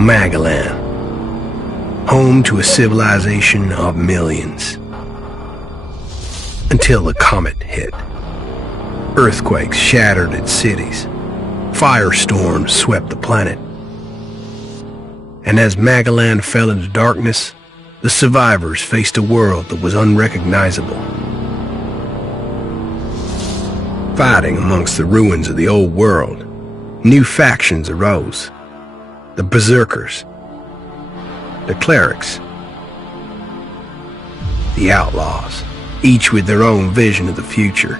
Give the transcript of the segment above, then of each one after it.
Magellan, home to a civilization of millions. Until the comet hit. Earthquakes shattered its cities. Firestorms swept the planet. And as Magellan fell into darkness, the survivors faced a world that was unrecognizable. Fighting amongst the ruins of the old world, new factions arose. The Berserkers, the Clerics, the Outlaws, each with their own vision of the future.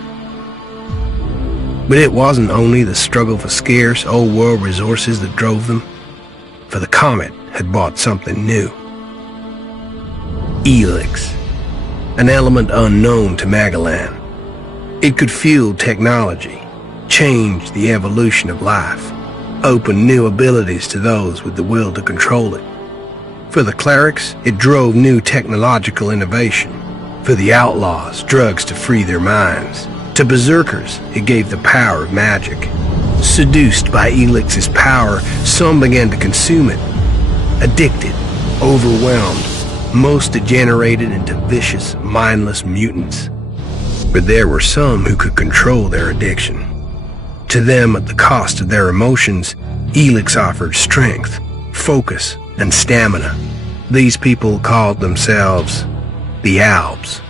But it wasn't only the struggle for scarce old world resources that drove them, for the comet had brought something new. Elex, an element unknown to Magellan. It could fuel technology, change the evolution of life, open new abilities to those with the will to control it. For the Clerics, it drove new technological innovation. For the Outlaws, drugs to free their minds. To Berserkers, it gave the power of magic. Seduced by Elix's power, some began to consume it. Addicted, overwhelmed, most degenerated into vicious, mindless mutants. But there were some who could control their addiction. To them, at the cost of their emotions, Elex offered strength, focus, and stamina. These people called themselves the Albs.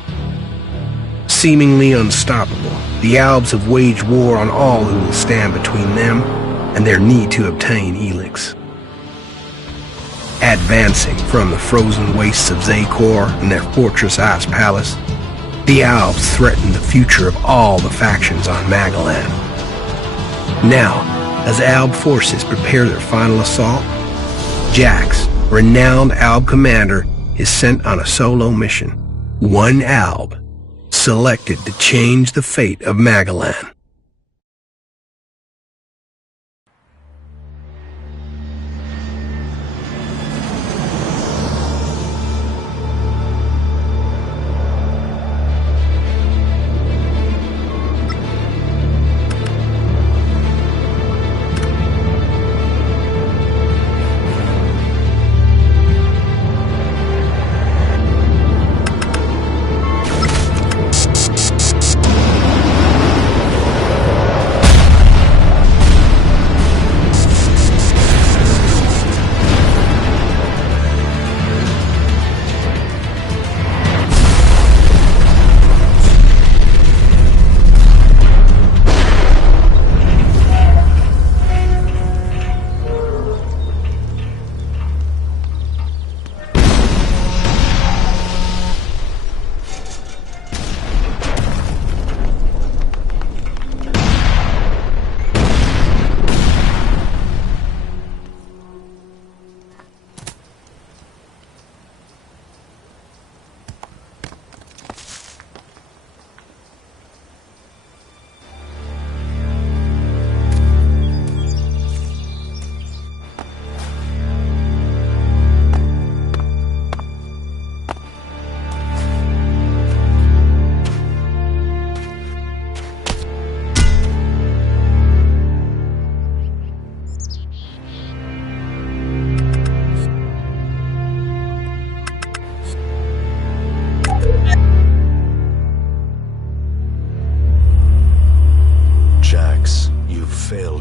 Seemingly unstoppable, the Albs have waged war on all who will stand between them and their need to obtain Elex. Advancing from the frozen wastes of Zakor and their fortress ice palace, the Albs threaten the future of all the factions on Magellan. Now, as Alb forces prepare their final assault, Jax, renowned Alb commander, is sent on a solo mission. One Alb, selected to change the fate of Magellan.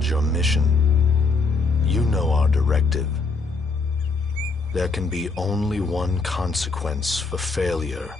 Your mission. You know our directive. There can be only one consequence for failure.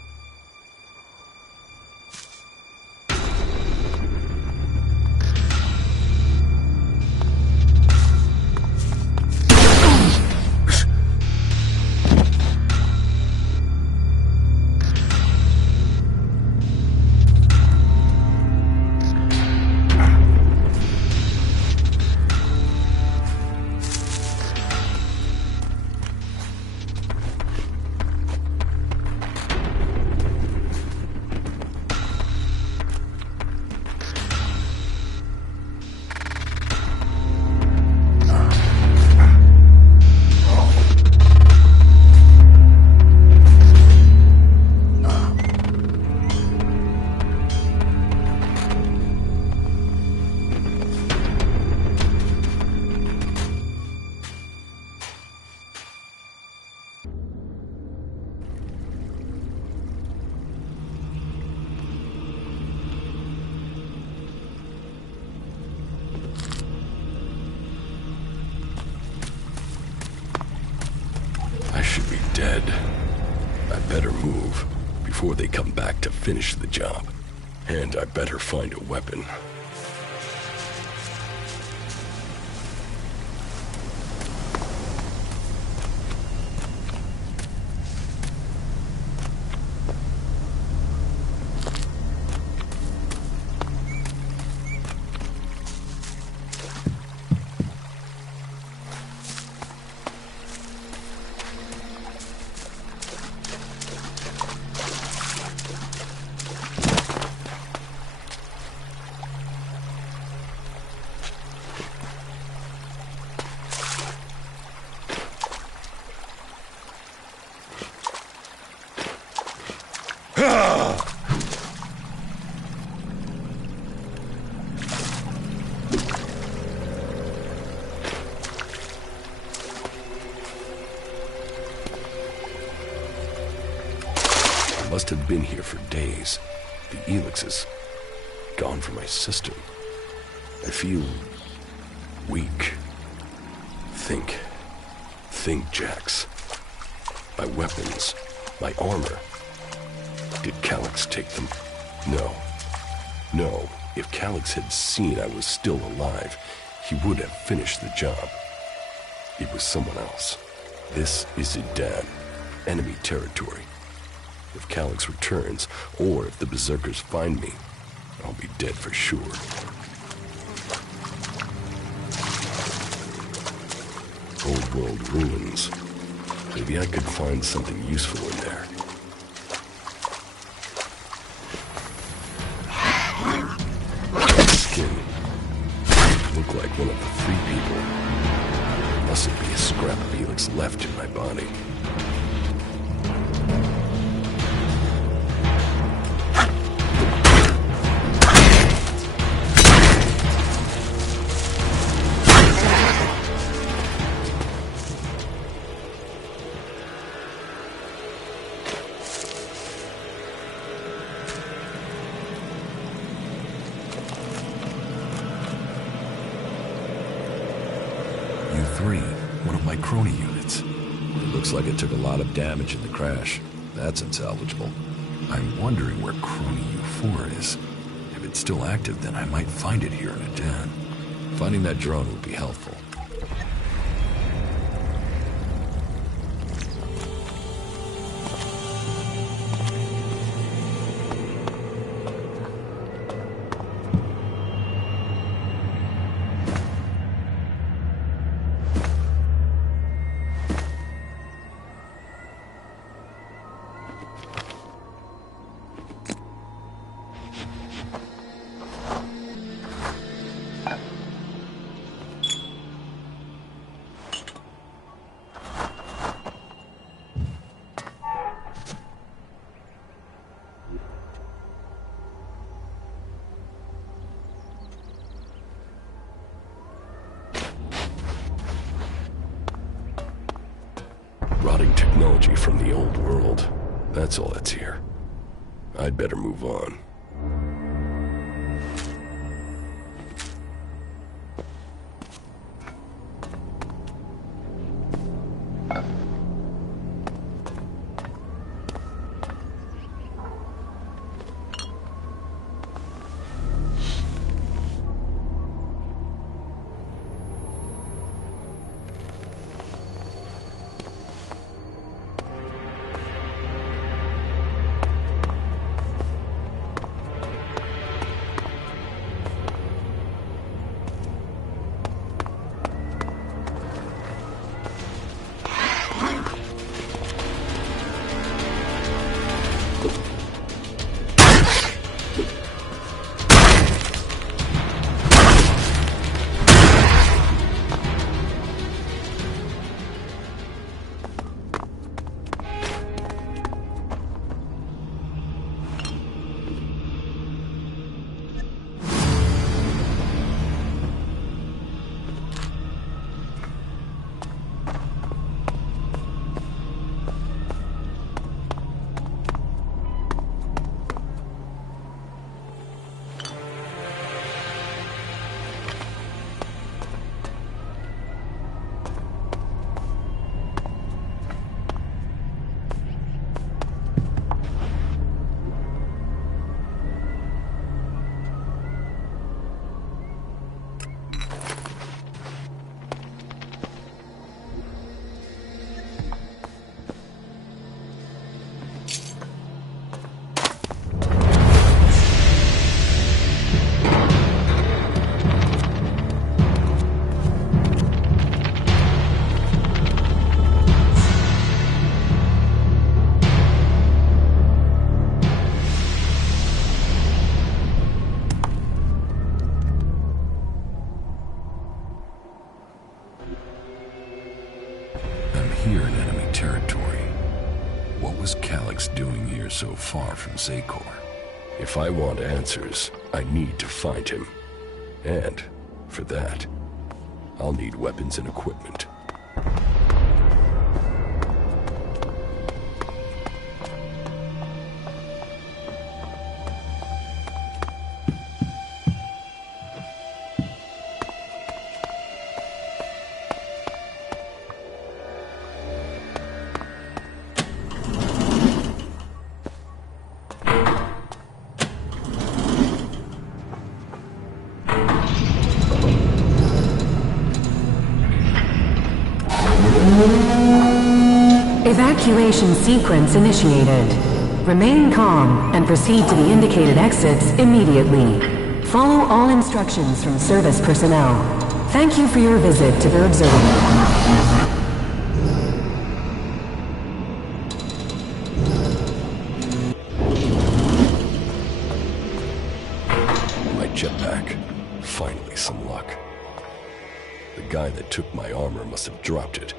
better move before they come back to finish the job. And I better find a weapon. Must have been here for days. The Elex is gone from my system. I feel weak. Think, Jax. My weapons, my armor. Did Calyx take them? No. If Calyx had seen I was still alive, he would have finished the job. It was someone else. This is Idan, enemy territory. If Calyx returns, or if the Berserkers find me, I'll be dead for sure. Old world ruins. Maybe I could find something useful in there. Skin. Look like one of the free people. There mustn't be a scrap of Elex left in my body. One of my crony units. It looks like it took a lot of damage in the crash. That's unsalvageable. I'm wondering where crony U4 is. If it's still active, then I might find it here in Idan. Finding that drone would be helpful. Rotting technology from the old world. That's all that's here. I'd better move on. was Calyx doing here so far from Zacor? If I want answers, I need to find him. And, for that, I'll need weapons and equipment. Evacuation sequence initiated. Remain calm and proceed to the indicated exits immediately. Follow all instructions from service personnel. Thank you for your visit to the observatory. My jetpack. Finally some luck. The guy that took my armor must have dropped it.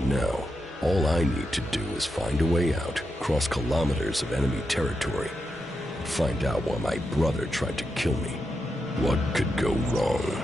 Now, all I need to do is find a way out, cross kilometers of enemy territory, and find out why my brother tried to kill me. What could go wrong?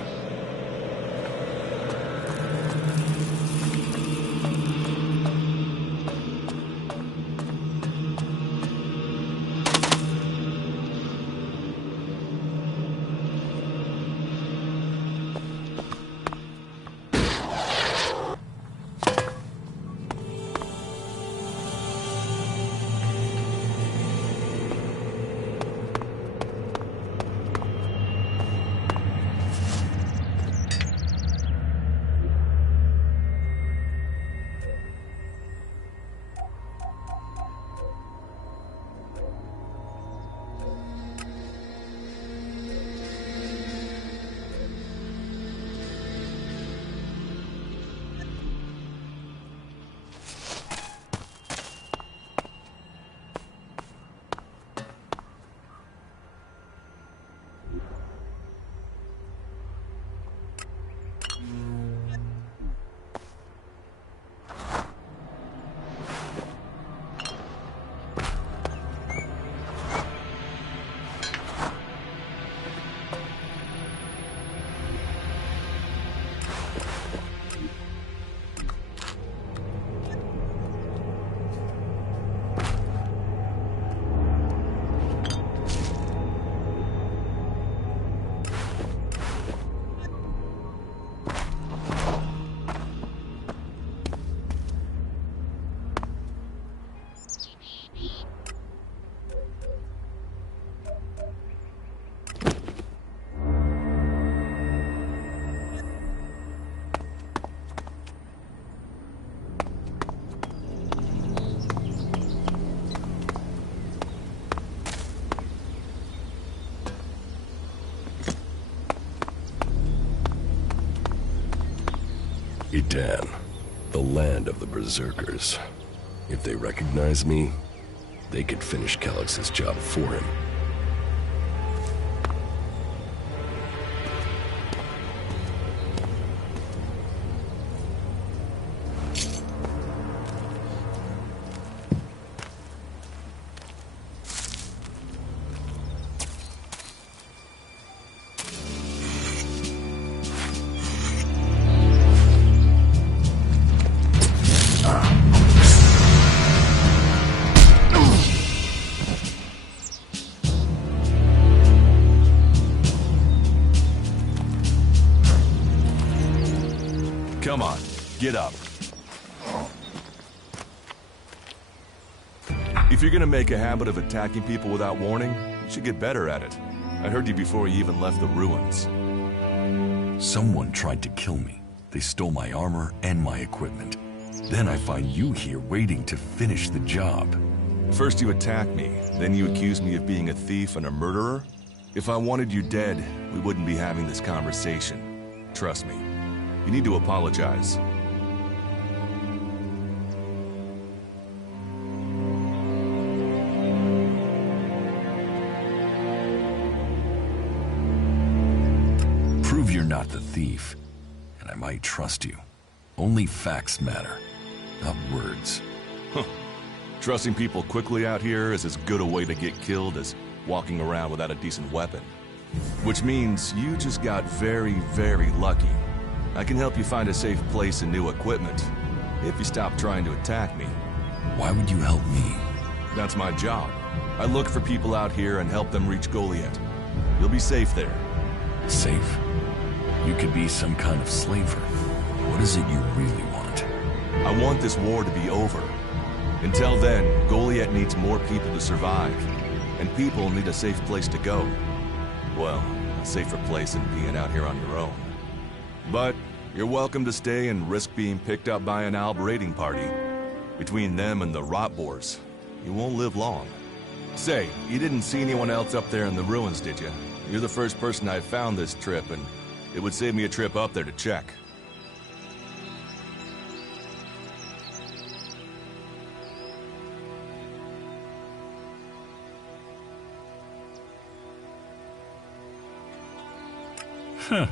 Edan, the land of the Berserkers. If they recognize me, they could finish Calyx's job for him. Come on, get up. If you're gonna make a habit of attacking people without warning, you should get better at it. I heard you before you even left the ruins. Someone tried to kill me. They stole my armor and my equipment. Then I find you here waiting to finish the job. First you attack me, then you accuse me of being a thief and a murderer? If I wanted you dead, we wouldn't be having this conversation. Trust me. You need to apologize. Prove you're not the thief, and I might trust you. Only facts matter, not words. Trusting people quickly out here is as good a way to get killed as walking around without a decent weapon. Which means you just got very, very lucky. I can help you find a safe place and new equipment, if you stop trying to attack me. Why would you help me? That's my job. I look for people out here and help them reach Goliath. You'll be safe there. Safe? You could be some kind of slaver. What is it you really want? I want this war to be over. Until then, Goliath needs more people to survive. And people need a safe place to go. Well, a safer place than being out here on your own. But you're welcome to stay and risk being picked up by an Alb raiding party. Between them and the rot boars, you won't live long. Say, you didn't see anyone else up there in the ruins, did you? You're the first person I've found this trip, and it would save me a trip up there to check. Huh.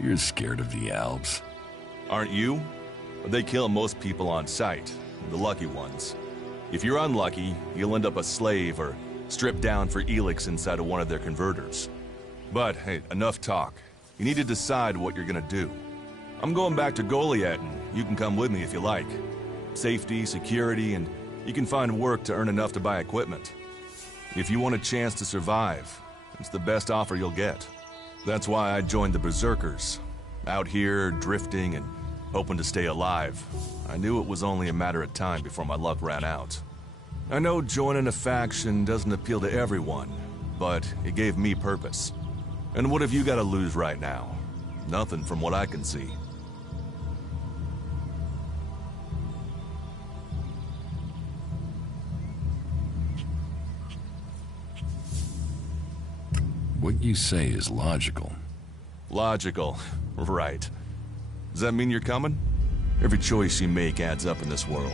You're scared of the Albs. Aren't you? They kill most people on sight, the lucky ones. If you're unlucky, you'll end up a slave or stripped down for Elex inside of one of their converters. But, hey, enough talk. You need to decide what you're gonna do. I'm going back to Goliath, and you can come with me if you like. Safety, security, and you can find work to earn enough to buy equipment. If you want a chance to survive, it's the best offer you'll get. That's why I joined the Berserkers. Out here, drifting and hoping to stay alive. I knew it was only a matter of time before my luck ran out. I know joining a faction doesn't appeal to everyone, but it gave me purpose. And what have you got to lose right now? Nothing from what I can see. What you say is logical. Logical, right. Does that mean you're coming? Every choice you make adds up in this world.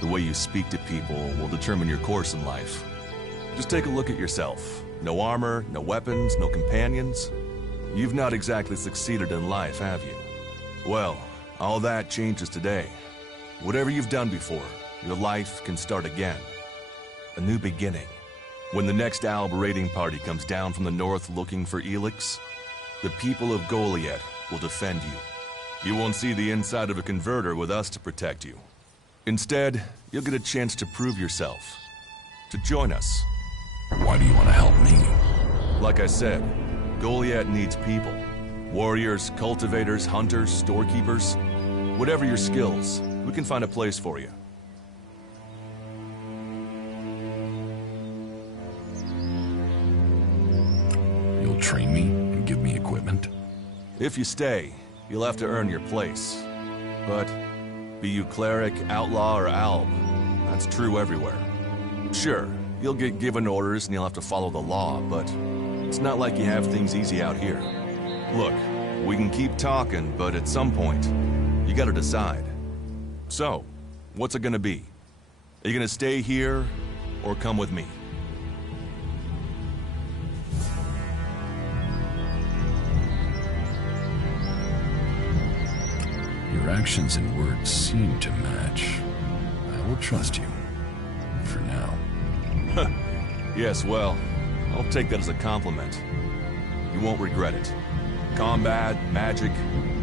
The way you speak to people will determine your course in life. Just take a look at yourself. No armor, no weapons, no companions. You've not exactly succeeded in life, have you? Well, all that changes today. Whatever you've done before, your life can start again. A new beginning. When the next Alb raiding party comes down from the north looking for Elex, the people of Goliath will defend you. You won't see the inside of a converter with us to protect you. Instead, you'll get a chance to prove yourself. To join us. Why do you want to help me? Like I said, Goliath needs people. Warriors, cultivators, hunters, storekeepers. Whatever your skills, we can find a place for you. You'll train me and give me equipment? If you stay, you'll have to earn your place. But be you cleric, outlaw, or alb, that's true everywhere. Sure, you'll get given orders and you'll have to follow the law, but it's not like you have things easy out here. Look, we can keep talking, but at some point, you gotta decide. So, what's it gonna be? Are you gonna stay here, or come with me? Your actions and words seem to match. I will trust you. For now. Yes, well, I'll take that as a compliment. You won't regret it. Combat, magic.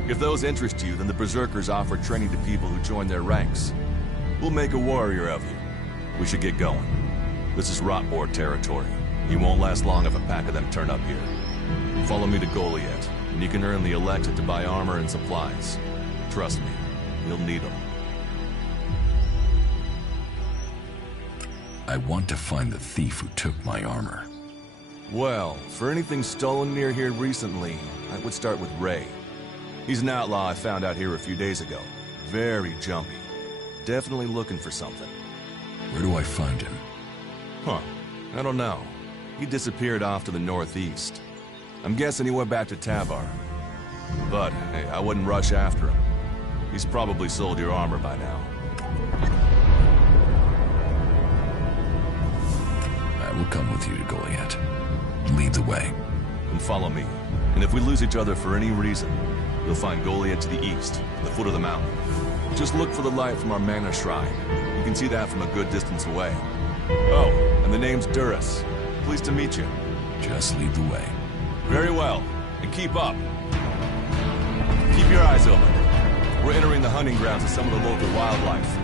If those interest you, then the Berserkers offer training to people who join their ranks. We'll make a warrior of you. We should get going. This is Rotboar territory. You won't last long if a pack of them turn up here. Follow me to Goliath, and you can earn the Elex to buy armor and supplies. Trust me, you'll need them. I want to find the thief who took my armor. Well, for anything stolen near here recently, I would start with Ray. He's an outlaw I found out here a few days ago. Very jumpy. Definitely looking for something. Where do I find him? Huh. I don't know. He disappeared off to the northeast. I'm guessing he went back to Tavar. But, hey, I wouldn't rush after him. He's probably sold your armor by now. I will come with you to Goliath. Lead the way. And follow me. And if we lose each other for any reason, you'll find Goliath to the east, the foot of the mountain. Just look for the light from our mana shrine. You can see that from a good distance away. Oh, and the name's Duras. Pleased to meet you. Just lead the way. Very well, and keep up. Keep your eyes open. We're entering the hunting grounds of some of the local wildlife.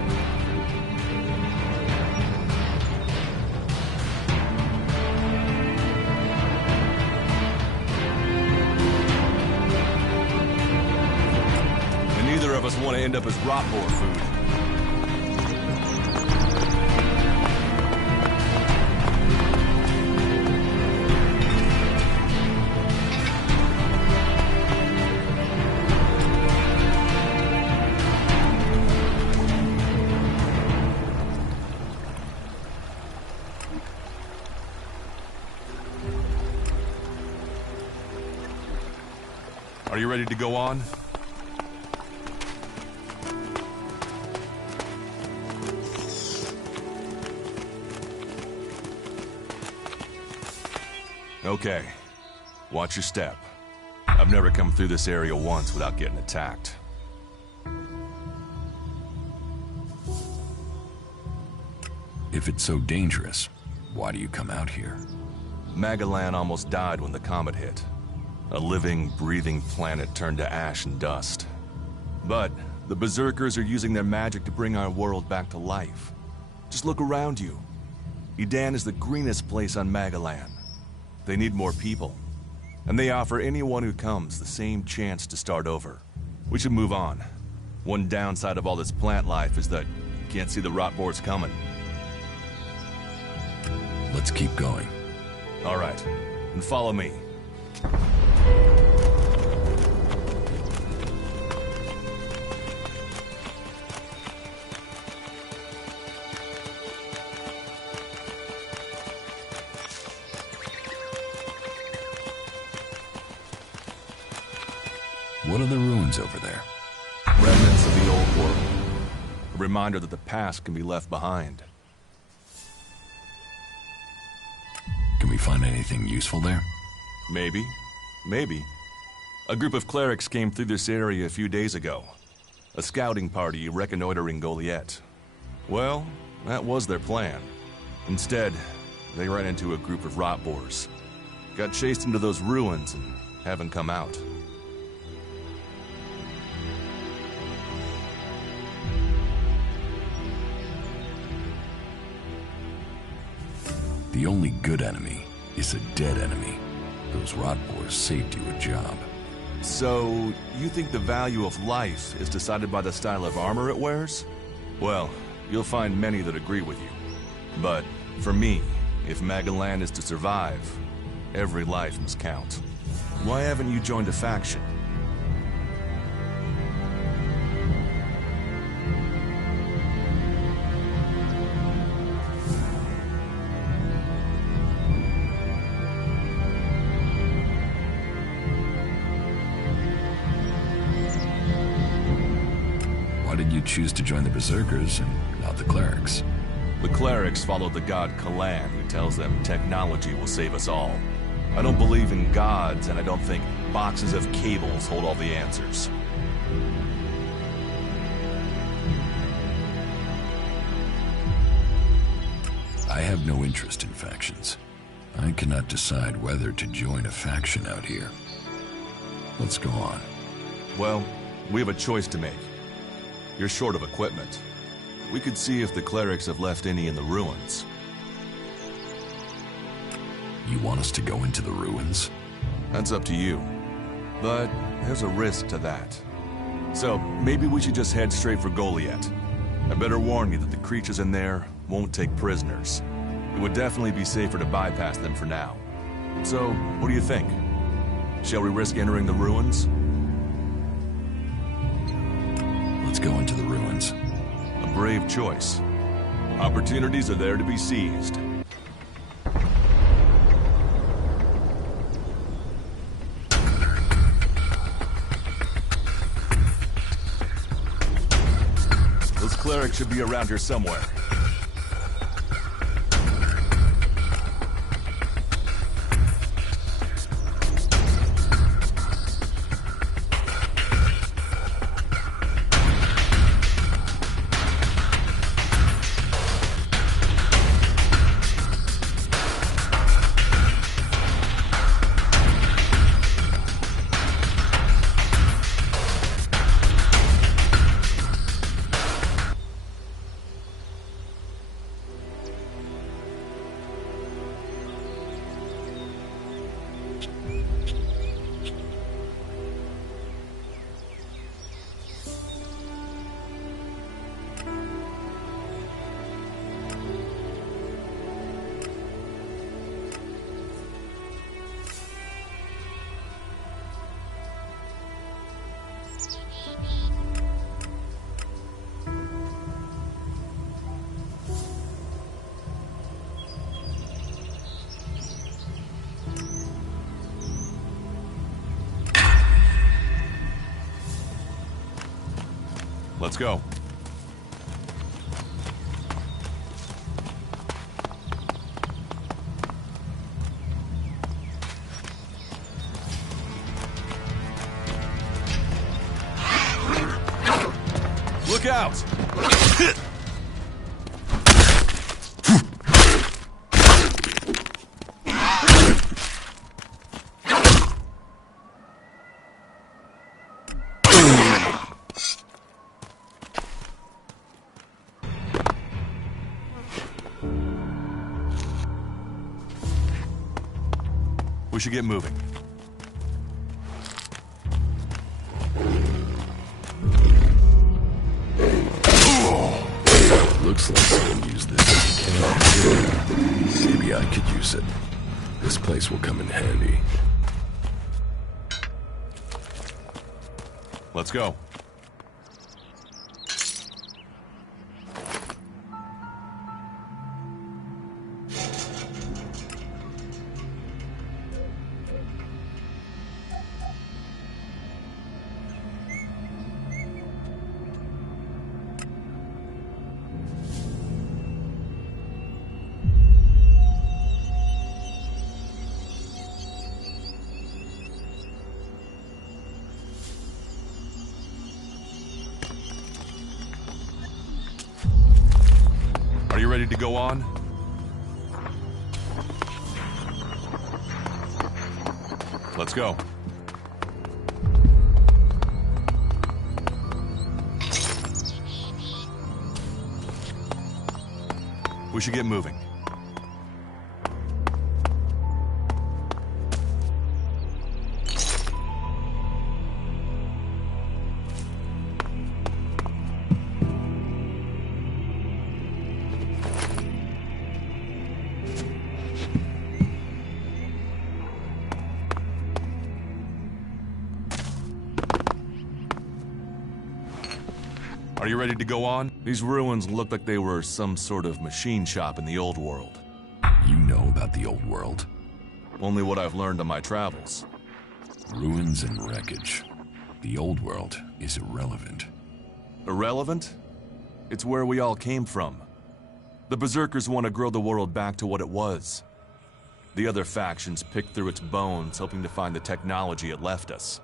And neither of us want to end up as rot boar food. Are you ready to go on? Okay. Watch your step. I've never come through this area once without getting attacked. If it's so dangerous, why do you come out here? Magalan almost died when the comet hit. A living, breathing planet turned to ash and dust. But the Berserkers are using their magic to bring our world back to life. Just look around you. Edan is the greenest place on Magalan. They need more people. And they offer anyone who comes the same chance to start over. We should move on. One downside of all this plant life is that you can't see the rot boars coming. Let's keep going. All right, and follow me. What are the ruins over there? Remnants of the old world. A reminder that the past can be left behind. Can we find anything useful there? Maybe. Maybe. A group of clerics came through this area a few days ago. A scouting party reconnoitering Goliath. Well, that was their plan. Instead, they ran into a group of rot boars. Got chased into those ruins and haven't come out. The only good enemy is a dead enemy. Those rot boars saved you a job. So, you think the value of life is decided by the style of armor it wears? Well, you'll find many that agree with you. But, for me, if Magalan is to survive, every life must count. Why haven't you joined a faction? Why did you choose to join the Berserkers and not the clerics? The clerics follow the god Kalan, who tells them technology will save us all. I don't believe in gods, and I don't think boxes of cables hold all the answers. I have no interest in factions. I cannot decide whether to join a faction out here. Let's go on. Well, we have a choice to make. You're short of equipment. We could see if the clerics have left any in the ruins. You want us to go into the ruins? That's up to you. But there's a risk to that. So maybe we should just head straight for Goliath. I better warn you that the creatures in there won't take prisoners. It would definitely be safer to bypass them for now. So, what do you think? Shall we risk entering the ruins? Let's go into the ruins. A brave choice. Opportunities are there to be seized. Those clerics should be around here somewhere. Let's go. Look out! We should get moving. Looks like someone used this as a canal. Maybe I could use it. This place will come in handy. Let's go. Are you ready to go on? Let's go. We should get moving. Are you ready to go on? These ruins look like they were some sort of machine shop in the old world. You know about the old world? Only what I've learned on my travels. Ruins and wreckage. The old world is irrelevant. Irrelevant? It's where we all came from. The Berserkers want to grow the world back to what it was. The other factions picked through its bones, hoping to find the technology it left us.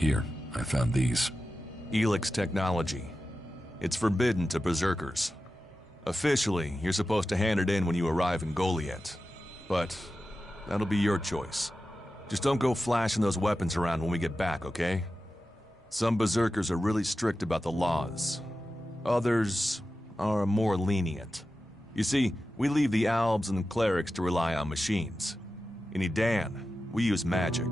Here, I found these. Elex technology. It's forbidden to berserkers. Officially, you're supposed to hand it in when you arrive in Goliath. But that'll be your choice. Just don't go flashing those weapons around when we get back, okay? Some berserkers are really strict about the laws. Others are more lenient. You see, we leave the albs and clerics to rely on machines. In Edan, we use magic.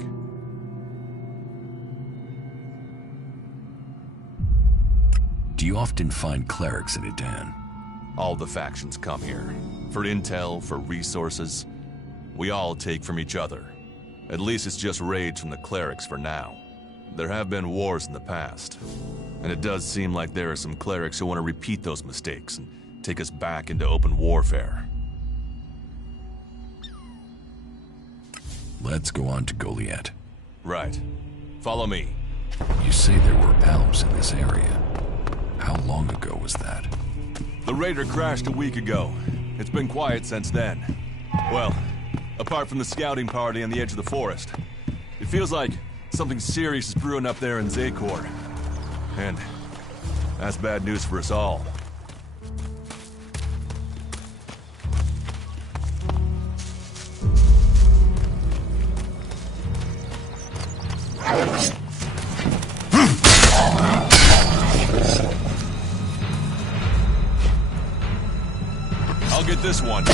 Do you often find clerics in Edan? All the factions come here. For intel, for resources. We all take from each other. At least it's just raids from the clerics for now. There have been wars in the past. And it does seem like there are some clerics who want to repeat those mistakes and take us back into open warfare. Let's go on to Goliath. Right. Follow me. You say there were Alps in this area. How long ago was that? The raider crashed a week ago. It's been quiet since then. Well, apart from the scouting party on the edge of the forest. It feels like something serious is brewing up there in Zakor. And that's bad news for us all. I'll get this one.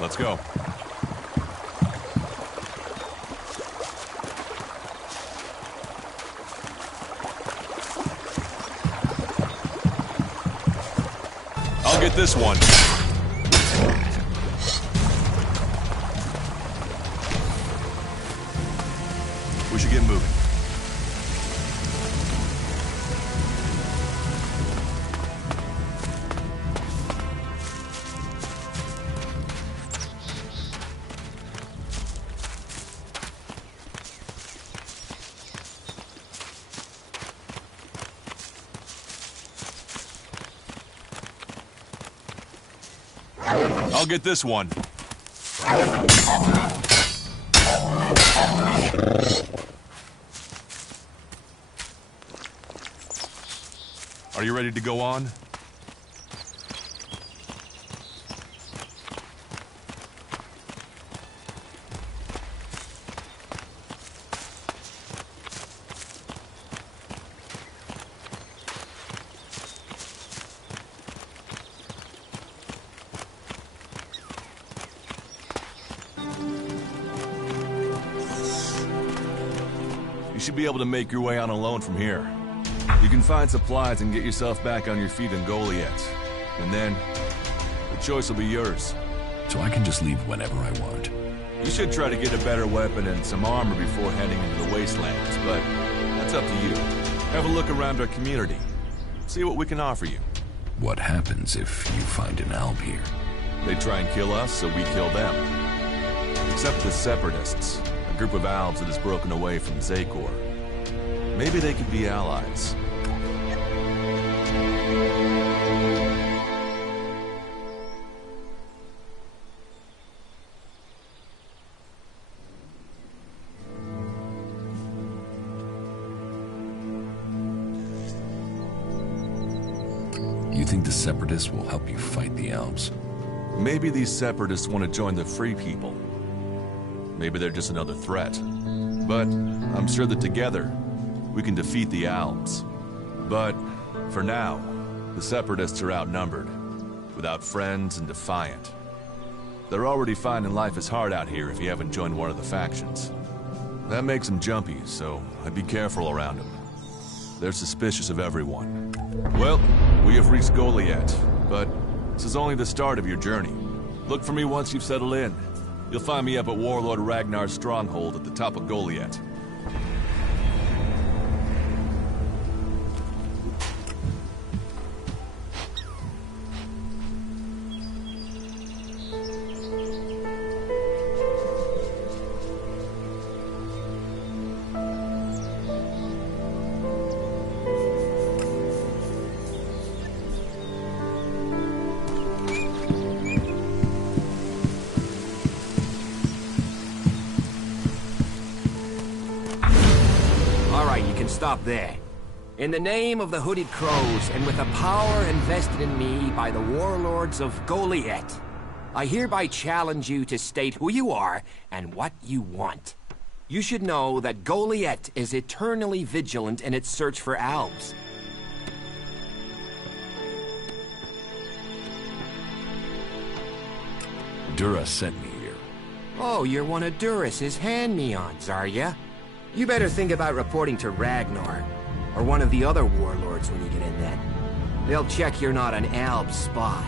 Let's go. I'll get this one. We should get moving. I'll get this one. Are you ready to go on? You should be able to make your way on alone from here. You can find supplies and get yourself back on your feet in Goliath. And then, the choice will be yours. So I can just leave whenever I want. You should try to get a better weapon and some armor before heading into the wastelands, but that's up to you. Have a look around our community. See what we can offer you. What happens if you find an Alb here? They try and kill us, so we kill them. Except the Separatists, a group of Albs that has broken away from Zakor. Maybe they could be allies. You think the Separatists will help you fight the Alps? Maybe these Separatists want to join the Free People. Maybe they're just another threat. But I'm sure that together, we can defeat the Alps. But for now, the Separatists are outnumbered, without friends and defiant. They're already finding life is hard out here if you haven't joined one of the factions. That makes them jumpy, so I'd be careful around them. They're suspicious of everyone. Well, we have reached Goliath, but this is only the start of your journey. Look for me once you've settled in. You'll find me up at Warlord Ragnar's stronghold at the top of Goliath. stop there. In the name of the Hooded Crows, and with the power invested in me by the warlords of Goliath, I hereby challenge you to state who you are and what you want. You should know that Goliath is eternally vigilant in its search for Albs. Dura sent me here. Oh, you're one of Duras's hand-me-ons, are ya? You better think about reporting to Ragnar, or one of the other warlords when you get in then. They'll check you're not an Alb spy.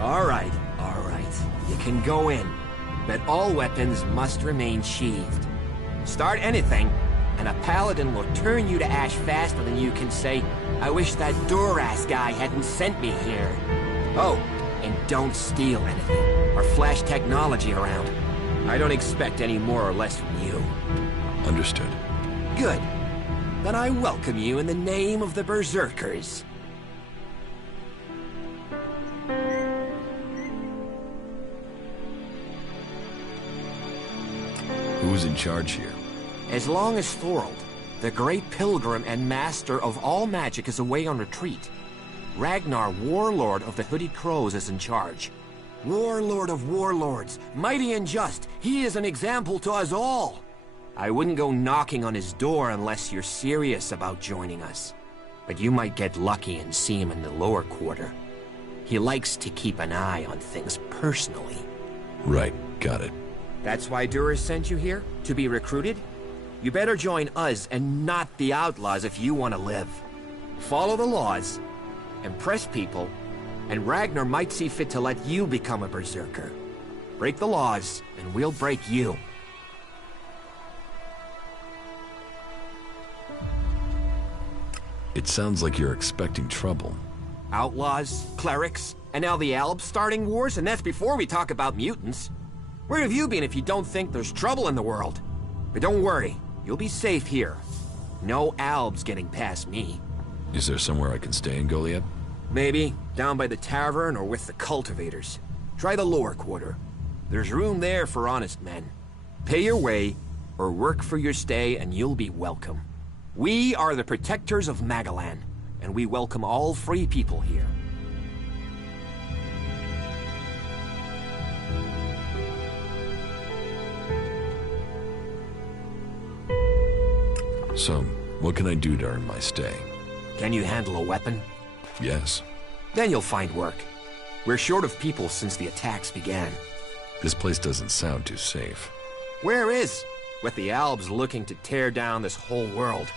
All right. You can go in, but all weapons must remain sheathed. Start anything, and a paladin will turn you to ash faster than you can say, I wish that Duras guy hadn't sent me here. Oh, and don't steal anything, or flash technology around. I don't expect any more or less from you. Understood. Good. Then I welcome you in the name of the Berserkers. Who's in charge here? As long as Thorold, the great pilgrim and master of all magic, is away on retreat, Ragnar, warlord of the Hooded Crows, is in charge. Warlord of warlords, mighty and just, he is an example to us all. I wouldn't go knocking on his door unless you're serious about joining us. But you might get lucky and see him in the lower quarter. He likes to keep an eye on things personally. Right, got it. That's why Duras sent you here? To be recruited? You better join us and not the outlaws if you want to live. Follow the laws, impress people, and Ragnar might see fit to let you become a berserker. Break the laws, and we'll break you. It sounds like you're expecting trouble. Outlaws, clerics, and now the Albs starting wars, and that's before we talk about mutants. Where have you been if you don't think there's trouble in the world? But don't worry, you'll be safe here. No Albs getting past me. Is there somewhere I can stay in Goliath? Maybe, down by the tavern or with the cultivators. Try the lower quarter. There's room there for honest men. Pay your way, or work for your stay, and you'll be welcome. We are the protectors of Magalan, and we welcome all free people here. So, what can I do to earn my stay? Can you handle a weapon? Yes. Then you'll find work. We're short of people since the attacks began. This place doesn't sound too safe. Where is? With the Albs looking to tear down this whole world.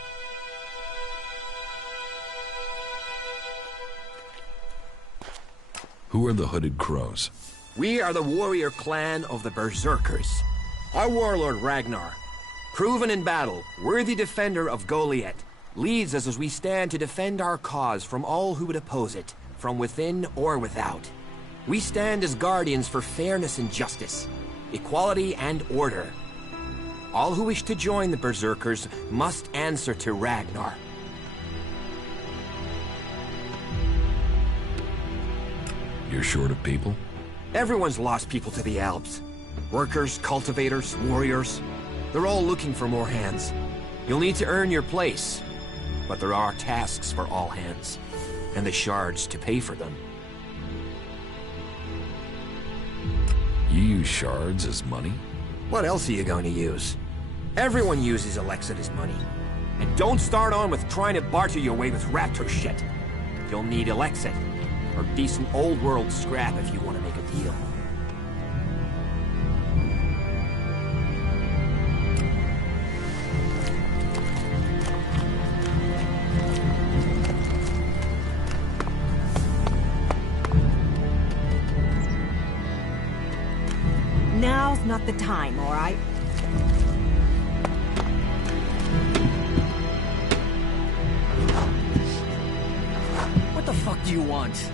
Who are the Hooded Crows? We are the warrior clan of the Berserkers. Our warlord Ragnar, proven in battle, worthy defender of Goliath, leads us as we stand to defend our cause from all who would oppose it, from within or without. We stand as guardians for fairness and justice, equality and order. All who wish to join the Berserkers must answer to Ragnar. You're short of people? Everyone's lost people to the Albs. Workers, cultivators, warriors. They're all looking for more hands. You'll need to earn your place. But there are tasks for all hands, and the shards to pay for them. You use shards as money? What else are you going to use? Everyone uses Elex as money. And don't start on with trying to barter your way with raptor shit. You'll need Elex or decent old world scrap if you want to make a deal. Now's not the time, all right? What the fuck do you want?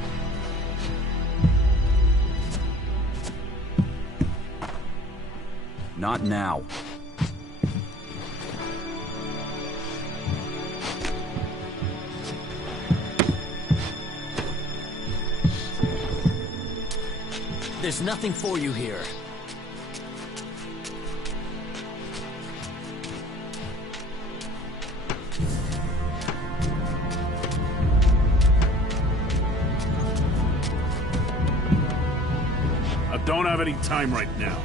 Not now. There's nothing for you here. don't have any time right now.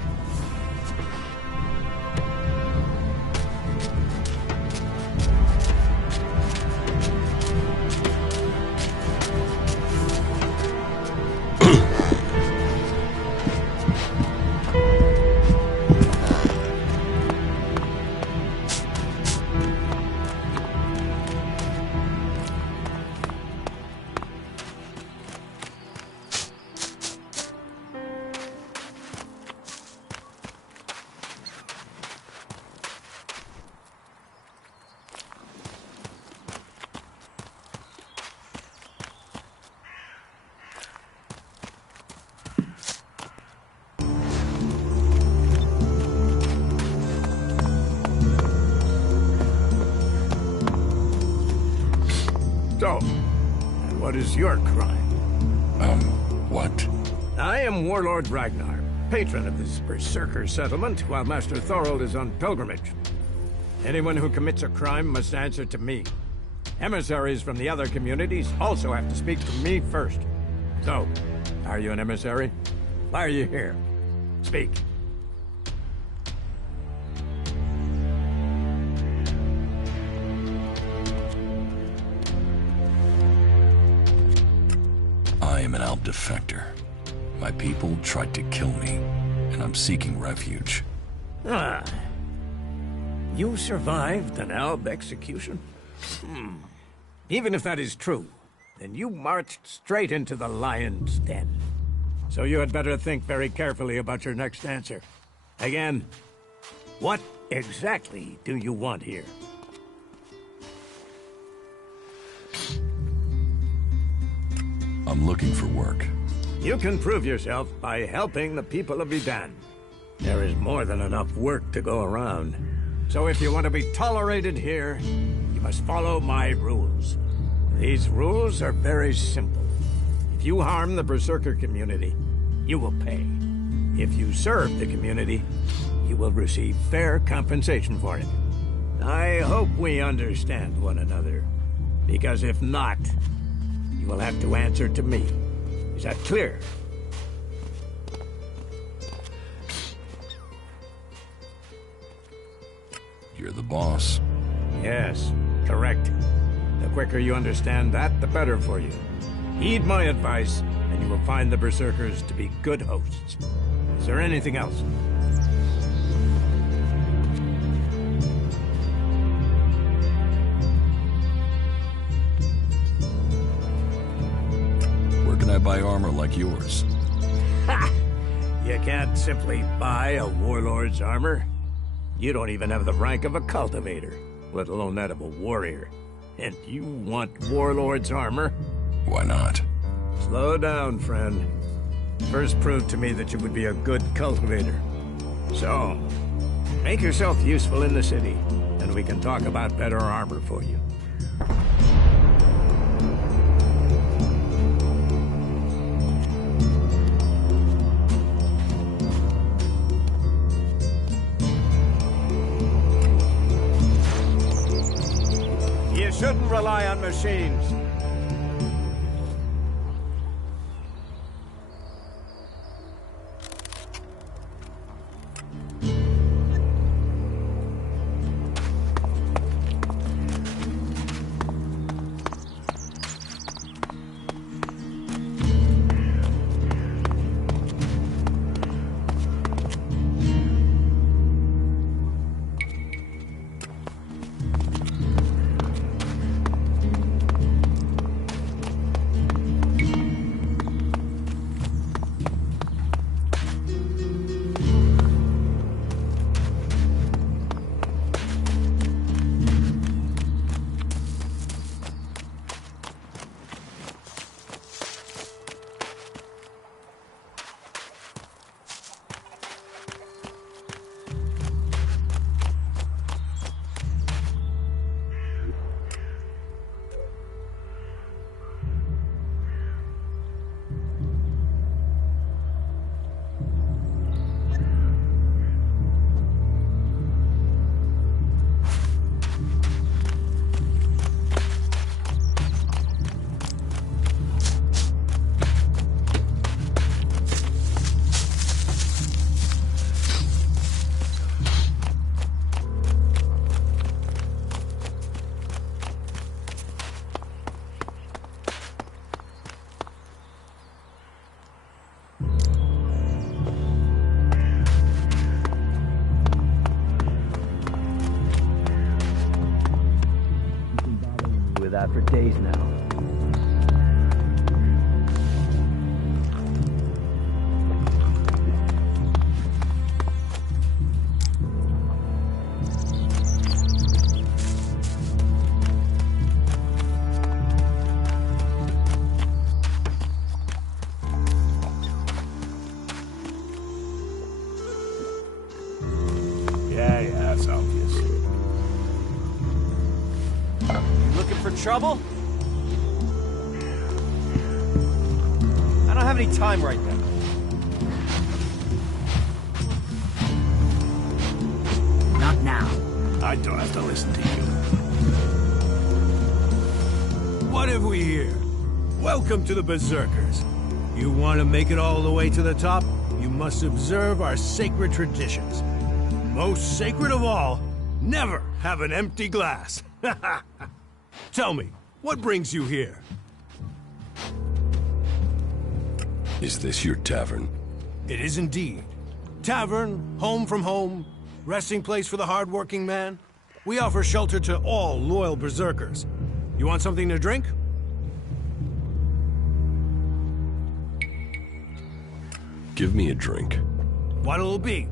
So, and what is your crime? What? I am Warlord Ragnar, patron of this Berserker settlement, while Master Thorold is on pilgrimage. Anyone who commits a crime must answer to me. Emissaries from the other communities also have to speak to me first. So, are you an emissary? Why are you here? Speak. I am an Alp defector. My people tried to kill me, and I'm seeking refuge. Ah. You survived an Alb execution? Even if that is true, then you marched straight into the lion's den. So you had better think very carefully about your next answer. Again, what exactly do you want here? I'm looking for work. You can prove yourself by helping the people of Edan. There is more than enough work to go around. So if you want to be tolerated here, you must follow my rules. These rules are very simple. If you harm the Berserker community, you will pay. If you serve the community, you will receive fair compensation for it. I hope we understand one another, because if not, you will have to answer to me. Is that clear? You're the boss. Yes, correct. The quicker you understand that, the better for you. Heed my advice, and you will find the Berserkers to be good hosts. Is there anything else? Where can I buy armor like yours? Ha! You can't simply buy a warlord's armor. You don't even have the rank of a cultivator, let alone that of a warrior. And you want warlord's armor? Why not? Slow down, friend. First prove to me that you would be a good cultivator. So, make yourself useful in the city, and we can talk about better armor for you. You shouldn't rely on machines. that for days now. Yeah, that's obvious. You looking for trouble? I don't have any time right now. Not now. I don't have to listen to you. What have we here? Welcome to the Berserkers. You want to make it all the way to the top? You must observe our sacred traditions. Most sacred of all, never have an empty glass. Tell me, what brings you here? Is this your tavern? It is indeed. Tavern, home from home, resting place for the hard-working man. We offer shelter to all loyal Berserkers. You want something to drink? Give me a drink. What'll it be?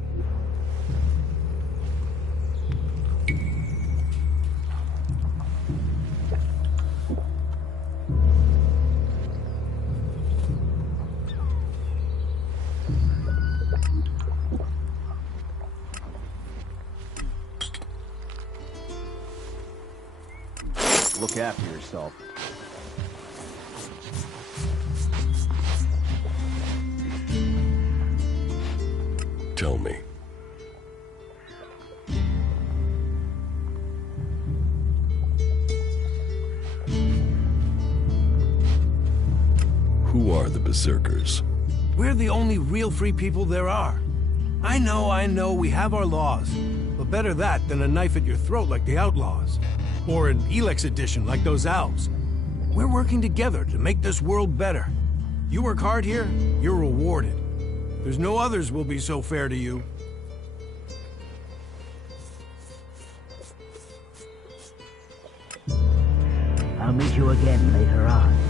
Look after yourself. Tell me. Who are the Berserkers? We're the only real free people there are. I know, we have our laws. But better that than a knife at your throat like the outlaws. Or an Elex edition like those elves. We're working together to make this world better. You work hard here, you're rewarded. There's no others will be so fair to you. I'll meet you again later on.